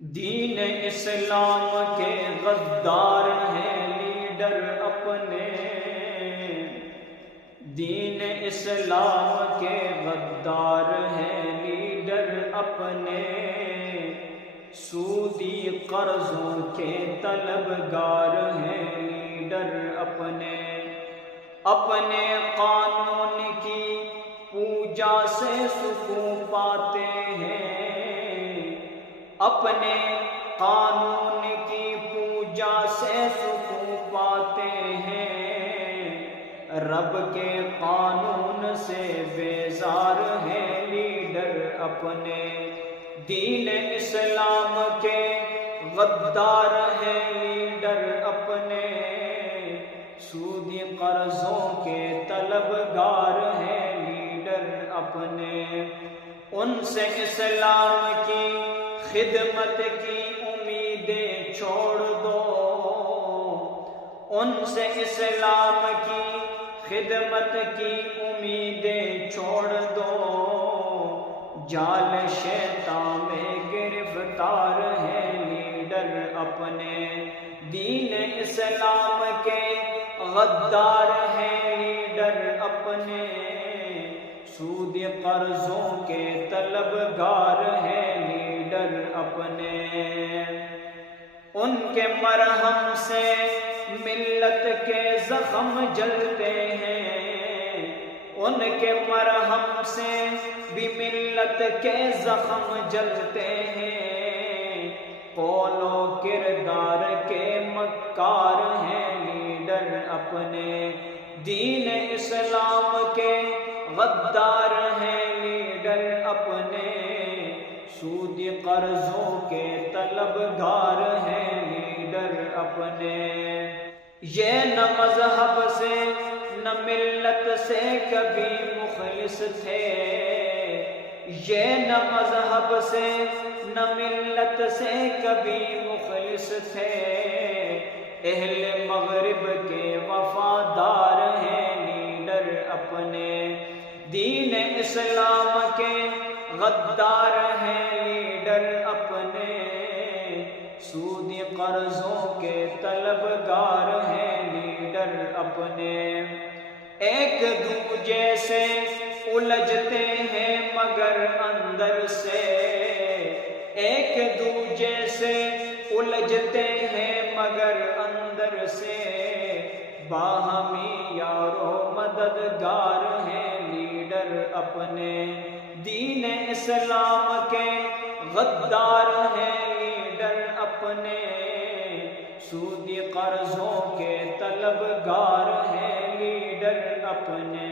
دین اسلام کے غدار ہیں لیڈر اپنے، دین اسلام کے غدار ہیں لیڈر اپنے، سودی قرضوں کے طلبگار ہیں لیڈر اپنے، اپنے قانون کی پوجا سے سکون پاتے ہیں، اپنے قانون کی پوجا سے سکون پاتے ہیں، رب کے قانون سے بیزار ہیں لیڈر اپنے، دین اسلام کے غدار ہیں لیڈر اپنے، سودی قرضوں کے طلبگار ہیں لیڈر اپنے، ان سے اسلام کی خدمت کی امیدیں چھوڑ دو، ان سے اسلام کی خدمت کی امیدیں چھوڑ دو، جال شیطان میں گرفتار ہیں لیڈر اپنے، دین اسلام کے غدار ہیں لیڈر اپنے، سود قرضوں کے طلبگار ہیں لیڈر اپنے، ان کے مرہم سے ملت کے زخم جلتے ہیں، ان کے مرہم سے بھی ملت کے زخم جلتے ہیں، قول و کردار کے مکار ہیں لیڈر اپنے، دین اسلام کے غدار ہیں لیڈر اپنے، سودی قرضوں کے طلبگار ہیں لیڈر اپنے، یہ نہ مذہب سے نہ ملت سے کبھی مخلص تھے، یہ نہ مذہب سے نہ ملت سے کبھی مخلص تھے، اہل مغرب کے وفادار ہیں لیڈر اپنے، دین اسلام کے غدار ہیں لیڈر اپنے، سودی قرضوں کے طلبگار ہیں لیڈر اپنے، ایک دوجے سے الجھتے ہیں مگر اندر سے، ایک دوجے سے الجھتے ہیں مگر اندر سے، باہمی یار و مددگار ہیں لیڈر اپنے، دین اسلام کے غدار ہیں لیڈر اپنے، سودی قرضوں کے طلبگار ہیں لیڈر اپنے۔